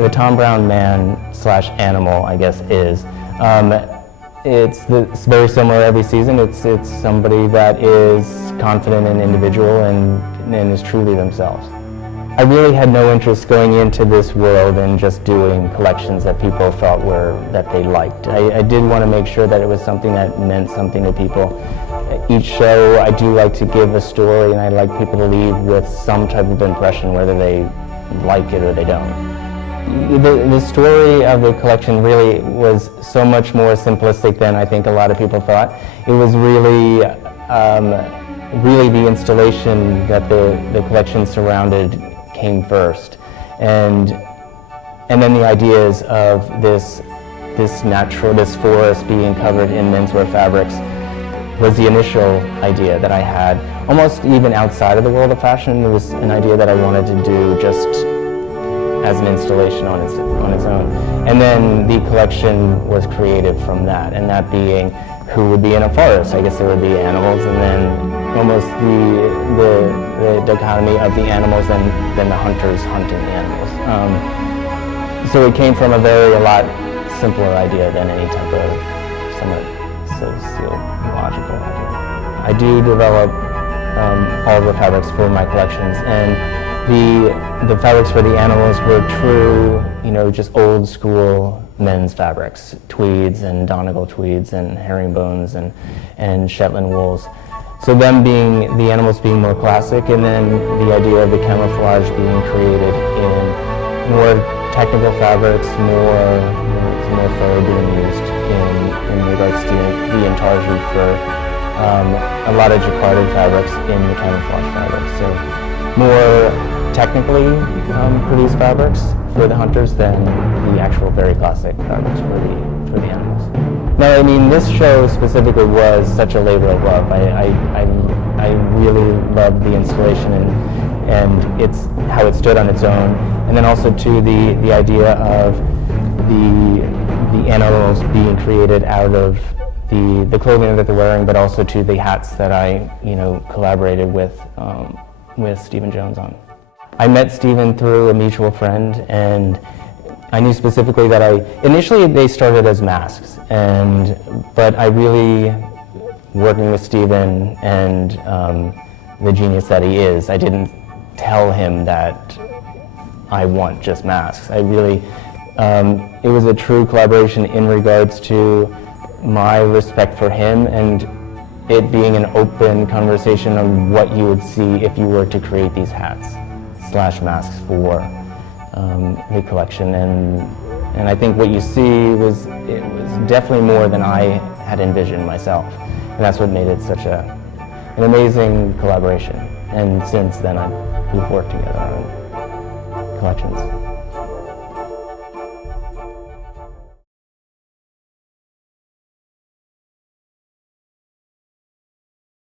the Thom Browne man slash animal, I guess, is. It's very similar every season. It's somebody that is confident and individual and is truly themselves. I really had no interest going into this world and just doing collections that people felt that they liked. I did want to make sure that it was something that meant something to people. Each show, I do like to give a story, and I like people to leave with some type of impression, whether they like it or they don't. The story of the collection really was so much more simplistic than I think a lot of people thought. It was really the installation that the collection surrounded came first, and then the ideas of this forest being covered in menswear fabrics was the initial idea that I had. Almost even outside of the world of fashion, it was an idea that I wanted to do just as an installation on its own. And then the collection was created from that, and that being who would be in a forest. I guess there would be animals, and then almost the dichotomy of the animals and then the hunters hunting the animals. So it came from a lot simpler idea than any type of somewhat sociological idea. I do develop all the fabrics for my collections, and the fabrics for the animals were true, just old school men's fabrics, tweeds and Donegal tweeds and herringbones and Shetland wools. So the animals being more classic, and then the idea of the camouflage being created in more technical fabrics, more fur being used in regards to the intarsia for a lot of jacquarded fabrics in the camouflage fabrics. So more technically produced fabrics for the hunters than the actual very classic fabrics for the animals. No, I mean, this show specifically was such a labor of love. I really loved the installation and it's how it stood on its own, and then also to the idea of the animals being created out of the clothing that they're wearing, but also to the hats that I collaborated with Stephen Jones on. I met Stephen through a mutual friend, and I knew specifically that initially they started as masks, but I really, working with Stephen and the genius that he is, I didn't tell him that I want just masks. I really, it was a true collaboration in regards to my respect for him and it being an open conversation on what you would see if you were to create these hats / masks for the collection, and I think what you see was definitely more than I had envisioned myself, and that's what made it such an amazing collaboration. And since then we've worked together on collections.